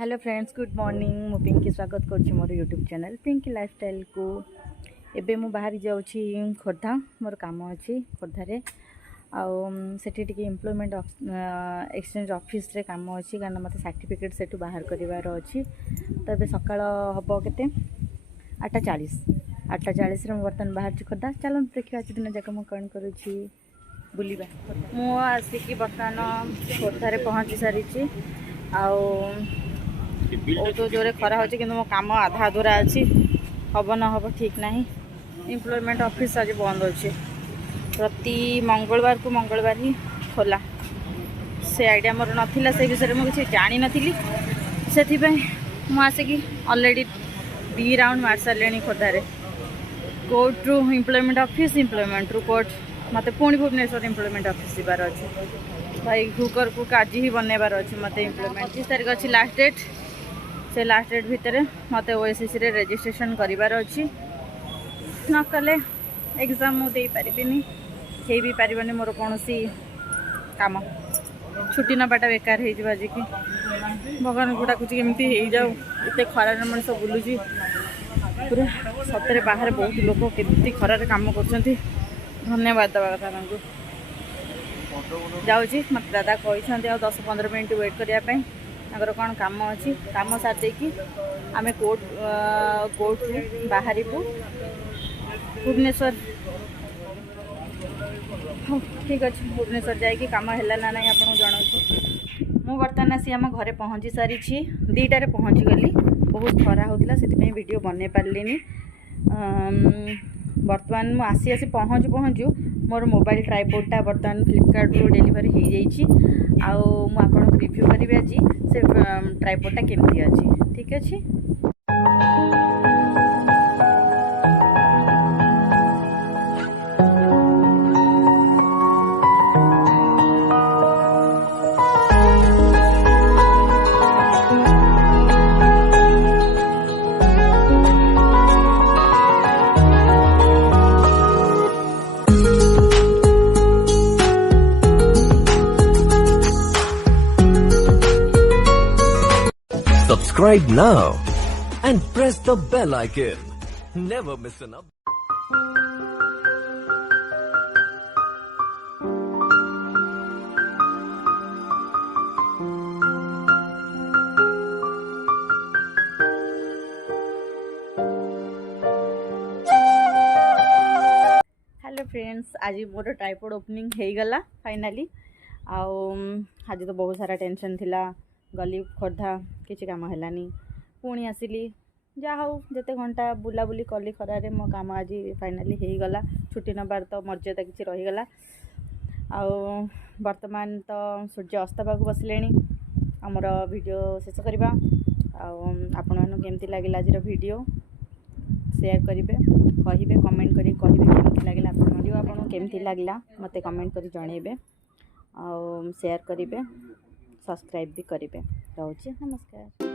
Hello friends, good morning. मु पिंकी स्वागत करुँच मोर YouTube channel Pinky lifestyle को। एबे मु बाहर जाऊँगी खोर्धा, मोर काम अच्छी खोर्धारे आठी टी एम्प्लॉयमेंट एक्सचेंज ऑफिस रे काम अच्छी कारण मत सर्टिफिकेट से बाहर करार अच्छी। तो ये सकाल हम के 8:40 बर्तमान बाहर खोर्धा। चलो देखिए आज दिन जाक मुझे कौन करुँची बुलवा। मुसिक बर्तमान खोर्धारे पहुँची सारी बहुत जोरे खरा हो कि मो काम आधा अधूरा अच्छी हम न हम ठीक ना। एम्प्लॉयमेंट ऑफिस आज बंद अच्छे, प्रति मंगलवार को मंगलवार ही खोला। से आइडिया मोर नाला से विषय में किसी जानी नी से मुसिक अलरेडी 2 राउंड मार सारे खोर्धारे। कोर्ट रु एम्प्लॉयमेंट ऑफिस, एम्प्लॉयमेंट रु कोर्ट, मत पुणी भुवनेश्वर एम्प्लॉयमेंट ऑफिस जीवार अच्छे। भाई हुकर को आज ही बनवार अच्छे। मत एम्प्लॉयमेंट 30 तारीख अच्छी लास्ट डेट। से लास्ट डेट भितर मत ओएसएससी रे रजिस्ट्रेशन करिवार अच्छी। न कले एग्जाम मुझे पारिनी, कहीं भी पारिबनी। मोर कौन काम छुट्टी नबाटा बेकार हो आज कि भगवान को डाकुची केमती हो जाऊ। इतने खरार मनीष बुलूची पूरा सतरे बाहर बहुत लोग केमती खरार काम कर। धन्यवाद दवा कथा जाऊँगी। मत दादा कहते 10-15 मिनट वेट करने अगर कौन काम अच्छी काम सारी आम कोर्ट बाहर भुवनेश्वर। ठीक अच्छे, भुवनेश्वर जाकि कम है ना ना आपको जनाऊँ। मु बर्तमान आसी आम घरे पहुँची सारी 2टारे पहुँची गली। बहुत खरा होता से वीडियो बन पारे। बर्तमान मु आसी आसी पहुँचू मोर मोबाइल ट्राइपॉडटा बर्तमान फ्लिपकार्ट रू डेलीवरी हो जाइए। आपको रिव्यू करी आज से ट्राइपॉडटा केमती अच्छी। ठीक अच्छे। Subscribe now and press the bell icon. Never miss an update. Hello friends, आज मोर ट्राइपॉड ओपनिंग हो गला फाइनाली। आज तो बहुत सारा टेंशन थिला। गली खोर्धा किसी काम है पुणी आसिली जा हो जिते घंटा बुलाबुली कली खरारे मो काम आज फाइनाली हो गला। छुट्टी नबार तो मर्यादा किसी रहीगला। वर्तमान तो सूर्य अस्तवा को बसले आमर वीडियो शेष करवा। आपण केमती लगे आज वीडियो शेयर करेंगे, कहे कमेंट करें केमती लगे आपको केमती लगला मत कमेंट कर जनइबे। शेयर करेंगे, सब्सक्राइब भी करेंगे। रोचे नमस्कार।